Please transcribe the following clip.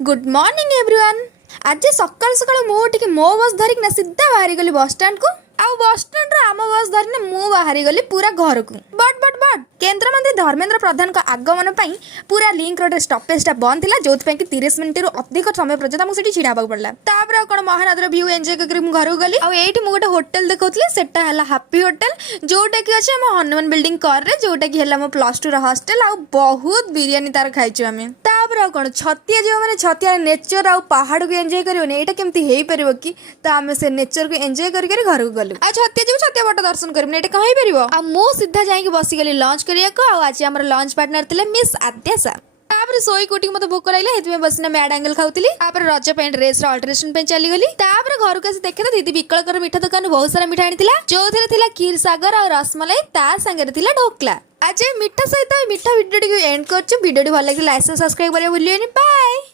Good morning everyone. आज सकाल सकाल मुझे मो बस धरिक सीधा बाहरी गली बस स्टैंड को आउ बस स्टैंड आम बस धरने मु बाहरी गली पूरा घर को बट केंद्र मंत्री धर्मेंद्र प्रधान का आगमन पर पूरा लिंक रोड स्टपेज बंद था जो 30 मिनट अधिक समय पर्यटन मुझे छिड़ा पड़ा तापर कौन महानदी व्यू एंजॉय कर घर को गली आईटी मुझे होटेल देखुली से हैप्पी होटेल जोटा कि अच्छे आम हनुमान बिल्डिंग कर जोटा कि मो +2 हॉस्टल आ बहुत बिरियानी तार खाइचु आम तापर कौन छतिया जो मैंने छतिया नेचर आ पहाड़ को एंजॉय करें यहाँ केमती हो पार कि तो आम से नेचर को एंजॉय करके घर को गलु आ छतिया जो छतिया बट दर्शन करें ये कहीं पार मु सीधा जाकि बसीगली लंच करने आज आम लंच पार्टनर थे मिस आद्यासा तापर सोई कोटी मत भोक लगे बसना मैड एंगल खाऊली रज ड्रेस अल्टरेशन चली गली घर को देखे तो दीदी विकल मिठा दुकान बहुत सारा मिठा आनी जो थे खीर सागर और रसमलाई ता सांगे ढोकला आज मिठा सहित मिठा भिडियो एंड कर भिडियो भल लगे लाइक सब्सक्राइब करें भूलिए बाय।